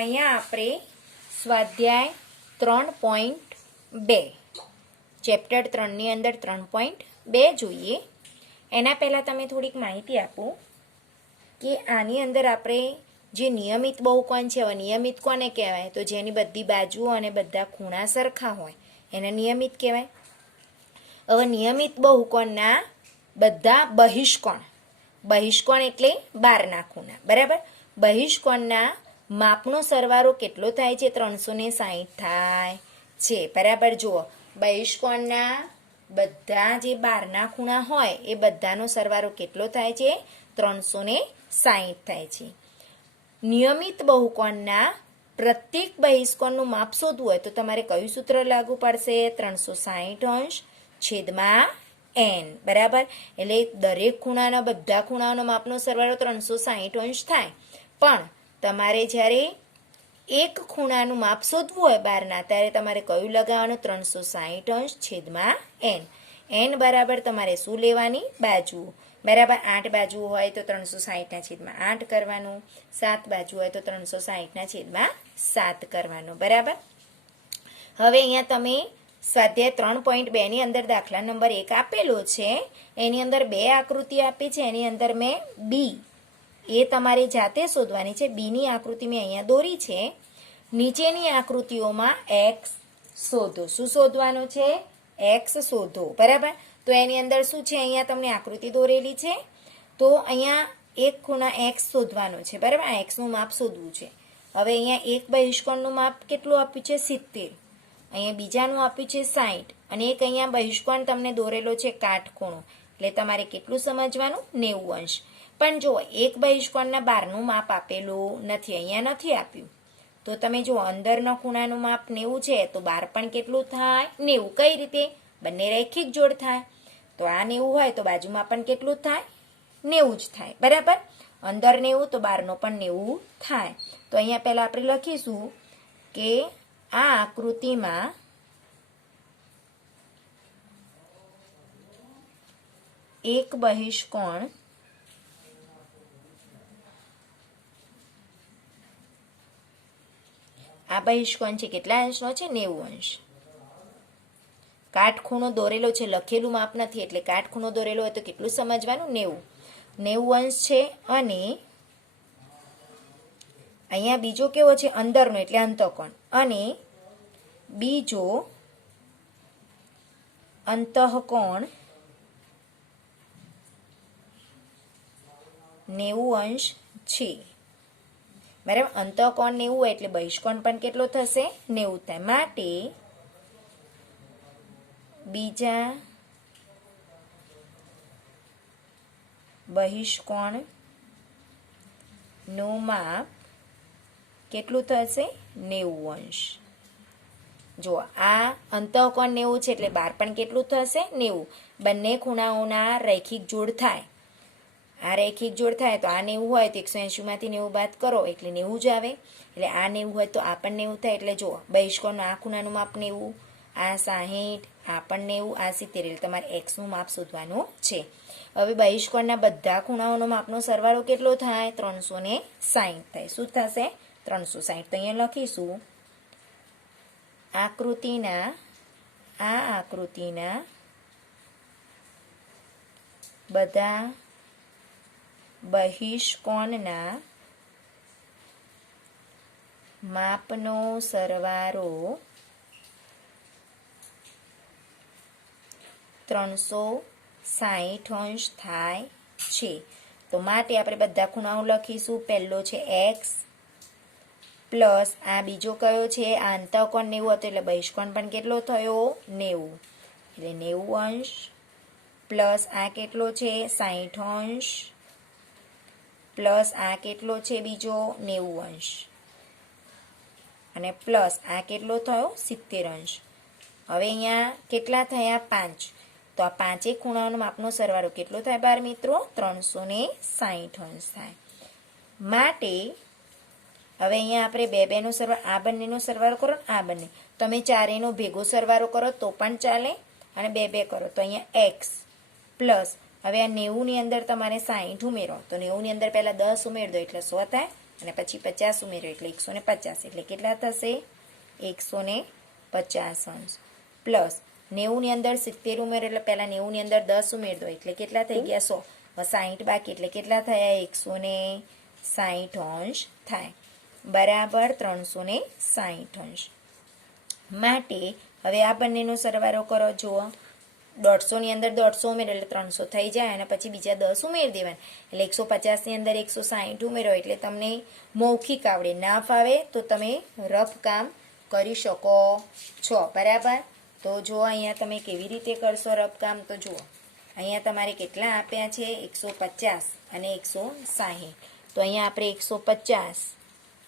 અહીંયા આપણે સ્વાધ્યાય 3.2 ચેપ્ટર 3ની અંદર 3.2 જોઈએ. એના પહેલાં તમે થોડીક માહિતી આપો કે આની અંદર આપણે જે નિયમિત બહુકોણ છે, હવે નિયમિત કોને કહેવાય? તો જેની બધી બાજુઓ અને બધા ખૂણા સરખા હોય એને નિયમિત કહેવાય. હવે નિયમિત બહુકોણના બધા બહિષ્કોણ, બહિષ્કોણ એટલે બહારના ખૂણા, બરાબર? બહિષ્કોણના માપનો સરવાળો કેટલો થાય છે? 360 થાય છે, બરાબર? જુઓ, બહિષ્કોણના બધા જે બહારના ખૂણા હોય એ બધાનો સરવાળો કેટલો થાય છે? 360 થાય છે. નિયમિત બહુકોણના પ્રત્યેક બહિષ્કોણનું માપ શોધવું હોય તો તમારે કયું સૂત્ર લાગુ પડશે? 360 છેદમાં n, બરાબર? એટલે દરેક ખૂણાના બધા ખૂણાઓનો માપનો સરવાળો 360 થાય. પણ તમારે જ્યારે એક ખૂણાનું માપ શોધવું હોય બહારના, ત્યારે તમારે કયું લગાવવાનું? 360 છેદમાં n. n બરાબર તમારે શું લેવાની? બાજુ, બરાબર? 8 બાજુ હોય તો 360 છેદમાં 8 કરવાનું, 7 બાજુ હોય તો 360 છેદમાં 7 કરવાનું, બરાબર? હવે અહીંયા તમે સ્વાધ્યાય 3.2 ની અંદર દાખલા નંબર 1 આપેલો છે. એની અંદર 2 આકૃતિ આપી છે. એની અંદર મેં બી એ તમારે જાતે શોધવાની છે. બીની આકૃતિ મેં અહીંયા દોરી છે. નીચેની આકૃતિઓમાં એક્સ શોધો. શું શોધવાનું છે? એક્સ શોધો, બરાબર? તો એની અંદર શું છે? અહીંયા તમને આકૃતિ દોરેલી છે. તો અહીંયા એક ખૂણા એક્સ શોધવાનો છે, બરાબર? આ એક્સનું માપ શોધવું છે. હવે અહીંયા એક બહિષ્કોણનું માપ કેટલું આપ્યું છે? 70. અહીંયા બીજાનું આપ્યું છે 60. અને એક અહીંયા બહિષ્કોણ તમને દોરેલો છે કાટખૂણો, એટલે તમારે કેટલું સમજવાનું? 90 અંશ. પણ જો એક બહિષ્કોણના બહારનું માપ આપેલું નથી, અહીંયા નથી આપ્યું, તો તમે જો અંદરના ખૂણાનું માપ 90 છે તો બહાર પણ કેટલું થાય? 90. કઈ રીતે? બંને રૈખિક જોડ થાય. તો આ 90 હોય તો બાજુમાં પણ કેટલું થાય? 90 જ થાય, બરાબર? અંદર 90 તો બહારનો પણ 90 થાય. તો અહીંયા પહેલા આપણે લખીશું કે આ આકૃતિમાં એક બહિષ્કોણ આ બહિષ્કોણ છે કેટલા અંશનો છે? 90 અંશ. કાટખૂણો દોરેલો છે, લખેલું માપ નથી, એટલે કાટખૂણો દોરેલો હોય તો કેટલું સમજવાનું? 90 અંશ છે. અને અહીંયા બીજો કેવો છે? અંદરનો, એટલે અંતઃકોણ. અને બીજો અંતઃકોણ 90 અંશ છે, બરાબર? અંતઃકોણ 90 હોય એટલે બહિષ્કોણ પણ કેટલો થશે? 90 થાય. માટે બીજા બહિષ્કોણનું માપ કેટલું થશે? 90 અંશ. જો આ અંતઃકોણ 90 છે એટલે બહાર પણ કેટલું થશે? 90. બંને ખૂણાઓના રૈખિક જોડ થાય. આ રૈખિક જોડ થાય તો આ 90 હોય તો 180 માંથી 90 બાદ કરો એટલે 90 જ આવે. એટલે આ 90 હોય તો આ પણ 90 થાય. એટલે જો બહિષ્કોણનું આ ખૂણાનું માપ 90, આ 60, આ પણ 90, આ 70. એટલે તમારે એક્સનું માપ શોધવાનું છે. હવે બહિષ્કોણના બધા ખૂણાઓનો માપનો સરવાળો કેટલો થાય? 360 થાય. શું થશે? 360. તો અહીંયા લખીશું આ આકૃતિના બધા બહિષ્કોણના માપનો સરવાળો 360 અંશ થાય છે. તો માટે આપણે બધા ખૂણાઓ લખીશું. પહેલો છે એક્સ પ્લસ આ બીજો કયો છે? આ અંતઃકોણ 90 હતો એટલે બહિષ્કોણ પણ કેટલો થયો? 90. એટલે 90 અંશ પ્લસ આ કેટલો છે? 60 અંશ પ્લસ આ કેટલો છે? બીજો 90 અંશ અને પ્લસ આ કેટલો થયો? 70 અંશ. હવે અહીંયા કેટલા થયા? 5. તો આ પાંચેય ખૂણાઓનો માપનો સરવાળો કેટલો થાય? બાર મિત્રો 360 અંશ થાય. માટે હવે અહીંયા આપણે બેનો સરવાળો, આ બંનેનો સરવાળો કરો, આ બંને તમે ચારેયનો ભેગો સરવાળો કરો તો પણ ચાલે, અને બે કરો તો અહીંયા એક્સ પ્લસ હવે આ 90 ની અંદર તમારે 60 ઉમેરો તો 90 ની અંદર પહેલા 10 ઉમેર દો એટલે 100 થાય. અને પછી 50 ઉમેરો એટલે 150, એટલે કેટલા થશે 150 અંશ પ્લસ 90 ની અંદર 70 ઉમેરો એટલે પહેલા 90 ની અંદર 10 ઉમેર દો એટલે કેટલા થઈ ગયા 100, 60 બાકી એટલે કેટલા થયા 160 અંશ થાય બરાબર 360 અંશ માટે હવે આ બંનેનો સરવાળો કરો જુઓ 150 ની અંદર 150 ઉમેરો એટલે 300 થઈ જાય અને પછી બીજા 10 ઉમેરી દેવાના એટલે 150 ની અંદર 160 ઉમેરો એટલે તમને મૌખિક આવડે, ના ફાવે તો તમે રફ કામ કરી શકો છો બરાબર. તો જુઓ અહીંયા તમે કેવી રીતે કરશો રફ કામ, તો જુઓ અહીંયા તમારે કેટલા આપ્યા છે 150 અને 160, તો અહીંયા આપણે 150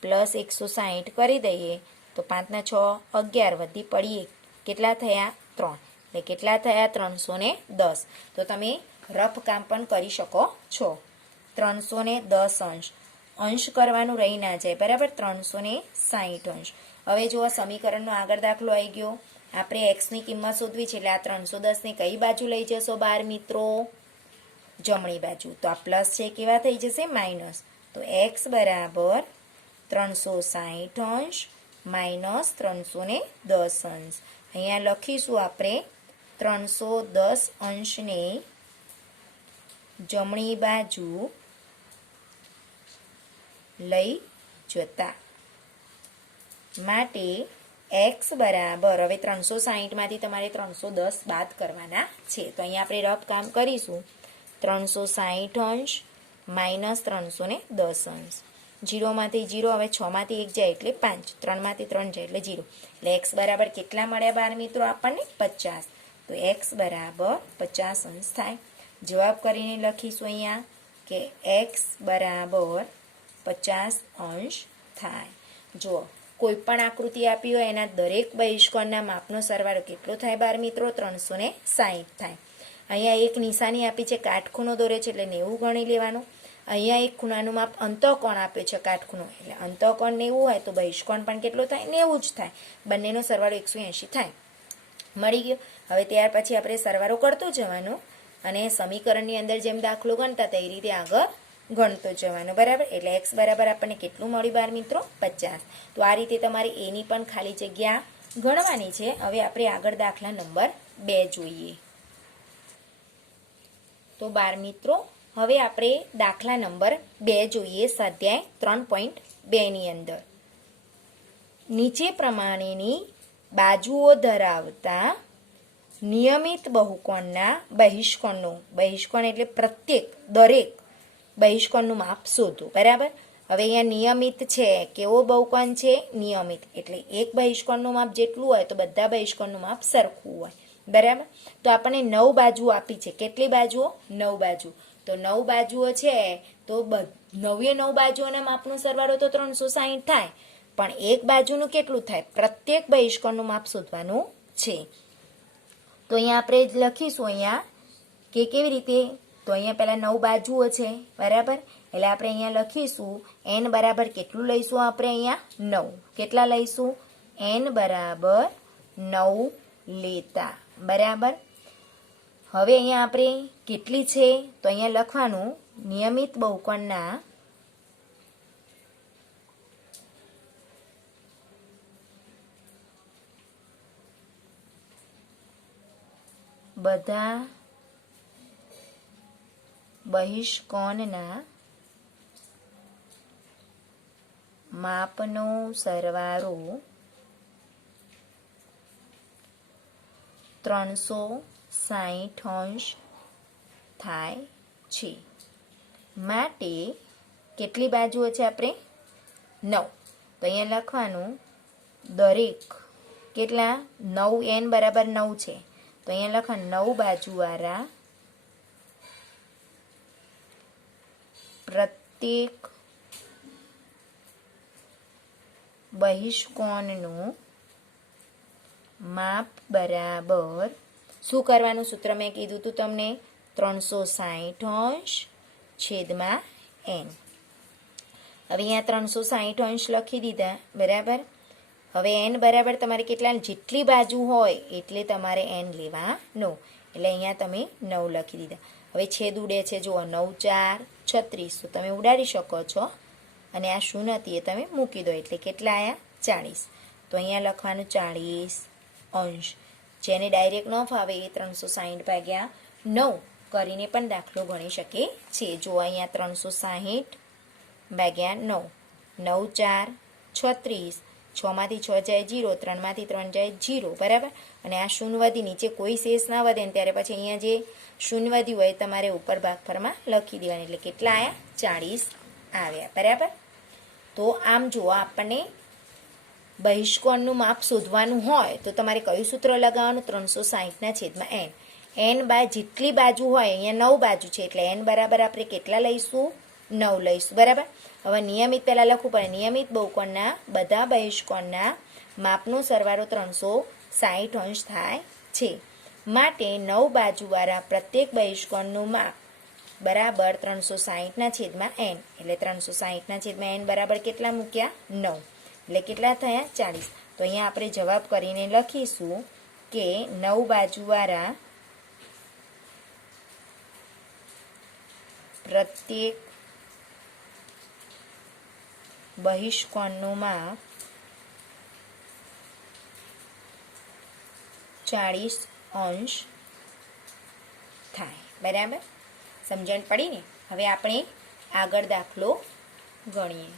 પ્લસ 160 કરી દઈએ તો 5 ના 6 11 વધી પડીએ કેટલા થયા 3, એટલે કેટલા થયા 310. તો તમે રફ કામ પણ કરી શકો છો. 310 અંશ કરવાનું રહી ના જાય બરાબર, 360 અંશ. હવે જો સમીકરણનો આગળ દાખલો આવી ગયો, આપણે એક્સની કિંમત શોધવી છે એટલે આ 310 ને કઈ બાજુ લઈ જશો બાર મિત્રો, જમણી બાજુ. તો આ પ્લસ છે કેવા થઈ જશે માઇનસ, તો એક્સ બરાબર 360 અંશ માઇનસ 310 અંશ. અહીંયા લખીશું આપણે 310 અંશને જમણી બાજુ લઈ જતા માટે એક્સ બરાબર, હવે 360 માંથી તમારે 310 બાદ કરવાના છે. તો અહીંયા આપણે રફ કામ કરીશું 360 અંશ માઇનસ 310 અંશ. 0 માંથી 0, હવે 6 માંથી 1 જાય એટલે 5, 3 માંથી 3 જાય એટલે 0, એટલે એક્સ બરાબર કેટલા મળ્યા બાર મિત્રો આપણને 50. તો એક્સ બરાબર 50 અંશ થાય. જવાબ કરીને લખીશું અહીંયા કે એક્સ બરાબર 50 અંશ થાય. જુઓ કોઈ પણ આકૃતિ આપી હોય એના દરેક બહિષ્કોણના માપનો સરવાળો કેટલો થાય બાર મિત્રો 360 થાય. અહીંયા એક નિશાની આપી છે, કાટખૂણો દોરે છે એટલે 90 ગણી લેવાનું. અહીંયા એક ખૂણાનું માપ અંતઃકોણ આપ્યો છે કાટખૂણો, એટલે અંતઃકોણ 90 હોય તો બહિષ્કોણ પણ કેટલો થાય 90 જ થાય. બંનેનો સરવાળો 180 થાય. મળી ગયો. હવે ત્યાર પછી આપણે સરવાળો કરતો જવાનો અને સમીકરણની અંદર જેમ દાખલો ગણતા હતા એ રીતે આગળ ગણતો જવાનો બરાબર. એટલે એક્સ બરાબર આપણને કેટલું મળ્યું બાર મિત્રો 50. તો આ રીતે તમારે એની પણ ખાલી જગ્યા ગણવાની છે. હવે આપણે આગળ દાખલા નંબર 2 જોઈએ. તો બાર મિત્રો હવે આપણે દાખલા નંબર 2 જોઈએ સ્વાધ્યાય 3.2 ની અંદર. નીચે પ્રમાણેની બાજુઓ ધરાવતા નિયમિત બહુકોણના બહિષ્કોણ એટલે પ્રત્યેક દરેક બહિષ્કોણનું માપ શોધો બરાબર. હવે અહીંયા નિયમિત છે, કેવો બહુકોણ છે નિયમિત, એટલે એક બહિષ્કોણનું માપ જેટલું હોય તો બધા બહિષ્કોણનું માપ સરખું હોય બરાબર. તો આપણને 9 બાજુઓ આપી છે. કેટલી બાજુઓ 9 બાજુ. તો 9 બાજુઓ છે તો 9 બાજુઓના માપનો સરવાળો તો 360 થાય, પણ એક બાજુનું કેટલું થાય, પ્રત્યેક બહિષ્કોણનું માપ શોધવાનું છે. તો અહીંયા આપણે લખીશું અહીંયા કે કેવી રીતે, તો અહીંયા પહેલા 9 બાજુઓ છે બરાબર, એટલે આપણે અહીંયા લખીશું n બરાબર કેટલું લઈશું આપણે અહીંયા 9. કેટલા લઈશું n બરાબર 9 લેતા બરાબર. હવે અહીંયા આપણે કેટલી છે તો અહીંયા લખવાનું નિયમિત બહુકોણના બધા બહિષ્કોણના માપનો સરવાળો 360 અંશ થાય છે. માટે કેટલી બાજુઓ છે આપણે 9. તો અહીંયા લખવાનું દરેક કેટલા 9 n બરાબર 9 છે, તો અહીંયા લખવાનું 9 બાજુવાળા પ્રત્યેક બહિષ્કોણનું માપ બરાબર શું કરવાનું સૂત્ર મેં કીધું હતું તમને 360 અંશ છેદમાં n. હવે અહીંયા 360 અંશ લખી દીધા બરાબર. હવે n બરાબર તમારે કેટલા જેટલી બાજુ હોય એટલે તમારે n લેવાનું, એટલે અહીંયા તમે 9 લખી દીધા. હવે છેદ ઉડે છે જુઓ 9 4 36, તો તમે ઉડાડી શકો છો અને આ શૂન્ય હતી એ તમે મૂકી દો એટલે કેટલા આવ્યા 40. તો અહીંયા લખવાનું 40 અંશ. જેને ડાયરેક્ટ ન ફાવે એ 360 ભાગ્યા 9 કરીને પણ દાખલો ગણી શકે છે. જો અહીંયા 360 ભાગ્યા 9, 9 4 36, 6 માંથી 6 જાય 0, 3 માંથી 3 જાય 0, બરાબર. અને આ શૂન્ય વધી નીચે કોઈ શેષ ના વધે ને ત્યારે પછી અહીંયા જે શૂન્ય વધ્યું હોય તમારે ઉપર ભાગફળમાં લખી દેવાનું એટલે કેટલા આવ્યા 40 આવ્યા, બરાબર. તો આમ જુઓ આપણને બહિષ્કોણનું માપ શોધવાનું હોય તો તમારે કયું સૂત્ર લગાવવાનું 360 છેદમાં n. n બાય જેટલી બાજુ હોય અહીંયા 9 બાજુ છે એટલે n બરાબર આપણે કેટલા લઈશું 9 લઈશું, બરાબર. હવે નિયમિત પહેલાં લખવું પડે. નિયમિત બહુકોણના બધા બહિષ્કોણના માપનો સરવાળો 360 અંશ થાય છે. માટે 9 બાજુવાળા પ્રત્યેક બહિષ્કોણનું માપ બરાબર 360 છેદમાં n. એટલે 360 છેદમાં n બરાબર કેટલા મૂક્યા 9 એટલે કેટલા થયા 40. તો અહીંયા આપણે જવાબ કરીને લખીશું કે 9 બાજુવાળા પ્રત્યેક બહિષ્કોણનું માપ 40 અંશ થાય, બરાબર. સમજણ પડી ને? હવે આપણે આગળ દાખલો ગણીએ.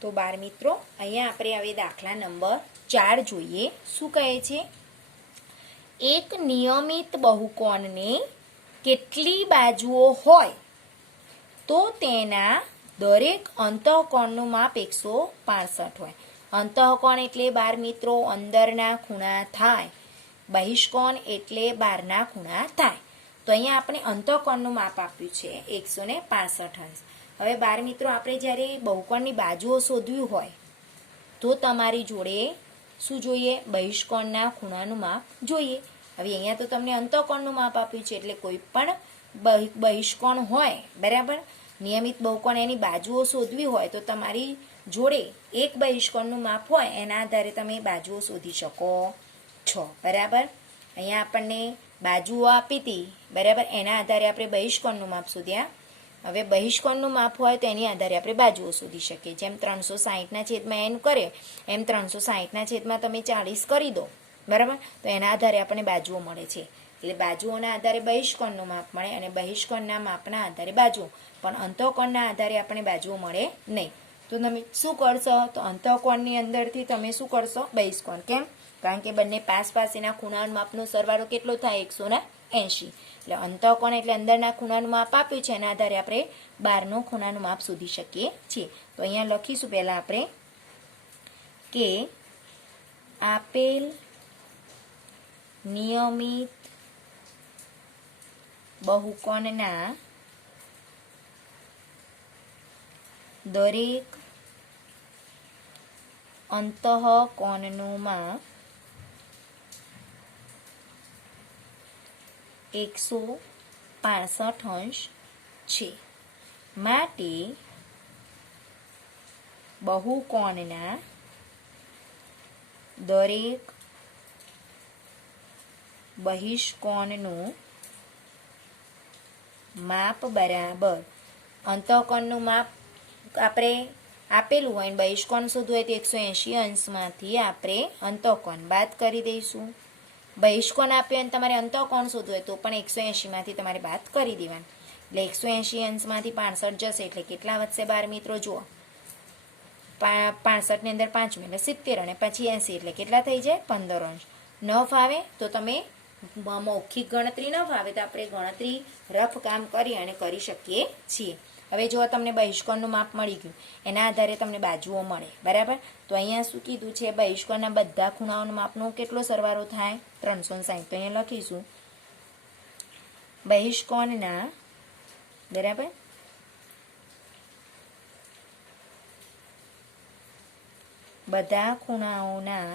તો બાળ મિત્રો અહીંયા આપણે હવે દાખલા નંબર 4 જોઈએ. શું કહે છે? એક નિયમિત બહુકોણને કેટલી બાજુઓ હોય તો તેના દરેક અંતઃકોણનું માપ 165 હોય. અંતઃકોણ એટલે બાર મિત્રો અંદરના ખૂણા થાય, બહિષ્કોણ એટલે બહારના ખૂણા થાય. તો અહીંયા આપણે અંતઃકોણનું માપ આપ્યું છે 165. હવે બાર મિત્રો આપણે જ્યારે બહુકોણની બાજુઓ શોધવી હોય તો તમારી જોડે શું જોઈએ? બહિષ્કોણના ખૂણાનું માપ જોઈએ. હવે અહીંયા તો તમને અંતઃકોણનું માપ આપ્યું છે એટલે કોઈ પણ બહિષ્કોણ હોય, બરાબર, નિયમિત બહુકોણ એની બાજુઓ શોધવી હોય તો તમારી જોડે એક બહિષ્કોણનું માપ હોય એના આધારે તમે બાજુઓ શોધી શકો છો, બરાબર. અહીંયા આપણને બાજુઓ આપી હતી, બરાબર, એના આધારે આપણે બહિષ્કોણનું માપ શોધ્યા. હવે બહિષ્કોણનું માપ હોય તો એની આધારે આપણે બાજુઓ શોધી શકીએ. જેમ 360 છેદમાં n કરે એમ 360 છેદમાં તમે 40 કરી દો, બરાબર. તો એના આધારે આપણને બાજુઓ મળે છે. એટલે બાજુઓના આધારે બહિષ્કોણનું માપ મળે અને બહિષ્કોણના માપના આધારે બાજુઓ, પણ અંતઃકોણના આધારે આપણને બાજુઓ મળે નહીં. તો તમે શું કરશો? તો અંતઃકોણની અંદરથી તમે શું કરશો? બહિષ્કોણ. કેમ? કારણ કે બંને પાસ પાસેના ખૂણાનું માપનો સરવાળો કેટલો થાય? 180. એટલે અંતઃકોણ એટલે અંદરના ખૂણાનું માપ આપ્યું છે એના આધારે આપણે બહારનો ખૂણાનું માપ શોધી શકીએ છીએ. તો અહીંયા લખીશું પહેલાં આપણે કે આપેલ નિયમિત બહુકોણના દરેક અંતઃકોણનું માપ 165 અંશ છે. માટે બહુકોણના દરેક બહિષ્કોણનું માપ બરાબર અંતઃકોણનું માપ આપણે આપેલું હોય બહિષ્કોણ શોધવું હોય તો 180 અંશમાંથી આપણે અંતઃકોણ બાદ કરી દઈશું. બહિષ્કોણ આપ્યો અને તમારે અંતઃકોણ શોધવું હોય તો પણ 180માંથી તમારે બાદ કરી દેવાનું. એટલે 180 અંશમાંથી 65 જશે એટલે કેટલા વધશે બાર મિત્રો? જુઓ, 65 ની અંદર 5 એટલે 70 અને પછી 80 એટલે કેટલા થઈ જાય? 15 અંશ. ન ફાવે તો તમે મૌખિક ગણતરી ન ફાવે તો આપણે ગણતરી રફ કામ કરી અને કરી શકીએ છીએ. હવે જો તમને બહિષ્કોણનું માપ મળી ગયું એના આધારે તમને બાજુઓ મળે, બરાબર. તો અહીંયા શું કીધું છે? બહિષ્કોણના બધા ખૂણાઓના માપનો કેટલો સરવાળો થાય? 360. તો અહીંયા લખીશું બહિષ્કોણના, બરાબર, બધા ખૂણાઓના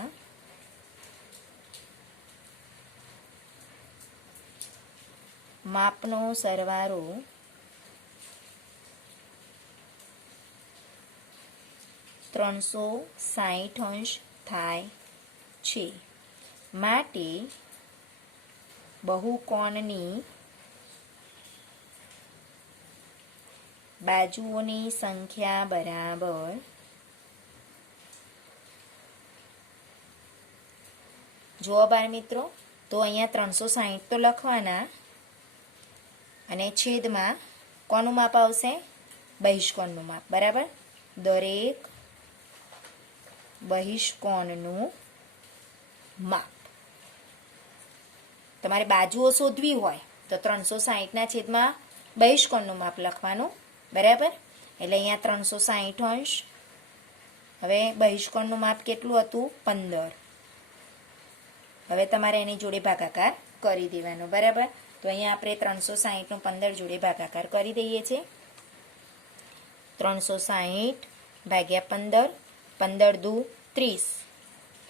માપનો સરવાળો 360 અંશ થાય છે. માટે બહુકોણની બાજુઓની સંખ્યા બરાબર જુઓ બાળ મિત્રો, તો અહીંયા 360 તો લખવાના અને છેદમાં કોનું માપ આવશે? બહિષ્કોણનું માપ. બરાબર, દરેક બહિષ્કોણનું માપ. તમારે બાજુઓ શોધવી હોય તો 360ના છેદમાં બહિષ્કોણનું માપ લખવાનું. બરાબર, એટલે અહીંયા 360 અંશ. હવે બહિષ્કોણનું માપ કેટલું હતું? 15. હવે તમારે એની જોડે ભાગાકાર કરી દેવાનો. બરાબર, તો અહીંયા આપણે 360નો 15 જોડે ભાગાકાર કરી દઈએ છીએ. 360 ભાગ્યા 15, 15 દુ 30,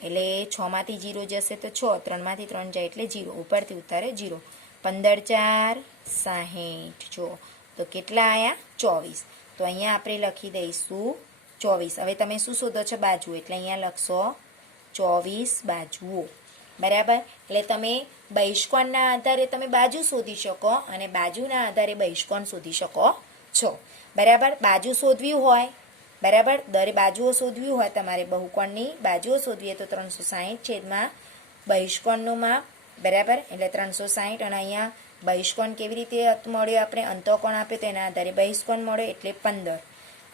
એટલે 6 માંથી 0 જશે તો 6, 3 માંથી 3 જાય એટલે 0, ઉપરથી ઉતારે 0. 15 4 60. જો તો કેટલા આયા? 24. તો અહીંયા આપણે લખી દઈશું 24. હવે તમે શું શોધો છો? બાજુ, એટલે અહીંયા લખશો 24 બાજુઓ. બરાબર, એટલે તમે બહિષ્કોણના આધારે તમે બાજુ શોધી શકો અને બાજુના આધારે બહિષ્કોણ શોધી શકો છો. બરાબર, બાજુ શોધવી હોય, બરાબર, દરે બાજુઓ શોધવી હોય તમારે, બહુકોણની બાજુઓ શોધવી હોય તો 360 છેદમાં બહિષ્કોણનું માપ. બરાબર, એટલે 360. અને અહીંયા બહિષ્કોણ કેવી રીતે મળ્યો? આપણે અંતઃકોણ આપ્યો તો એના આધારે બહિષ્કોણ મળ્યો એટલે 15.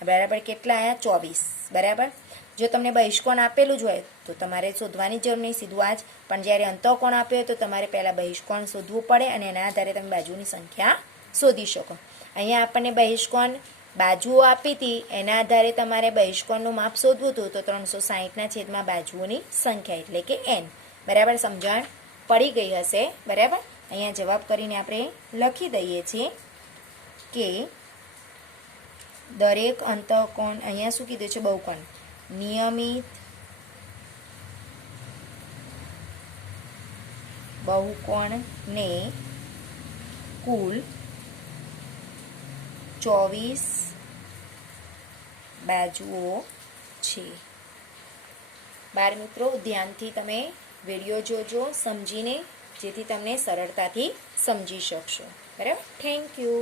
બરાબર, કેટલા આયા? 24. બરાબર, જો તમને બહિષ્કોણ આપેલું જ હોય તો તમારે શોધવાની જરૂર નહીં, સીધું આ જ. પણ જ્યારે અંતઃકોણ આપ્યો હોય તો તમારે પહેલાં બહિષ્કોણ શોધવું પડે અને એના આધારે તમે બાજુની સંખ્યા શોધી શકો. અહીંયા આપણને બહિષ્કોણ બાજુઓ આપી હતી, એના આધારે તમારે બહિષ્કોણનું માપ શોધવું હતું તો 360ના છેદમાં બાજુઓની સંખ્યા એટલે કે n. બરાબર, સમજણ પડી ગઈ હશે. બરાબર, અહીંયા જવાબ કરીને આપણે લખી દઈએ છીએ કે દરેક અંતઃકોણ, અહીંયા શું કીધું છે? બહુકોણ નિયમિત બહુકોણને કુલ 24 બાજુઓ છે. બાળ મિત્રો, ધ્યાનથી તમે વિડીયો જોજો સમજીને, જેથી તમને સરળતાથી સમજી શકશો. બરાબર, થેન્ક યુ.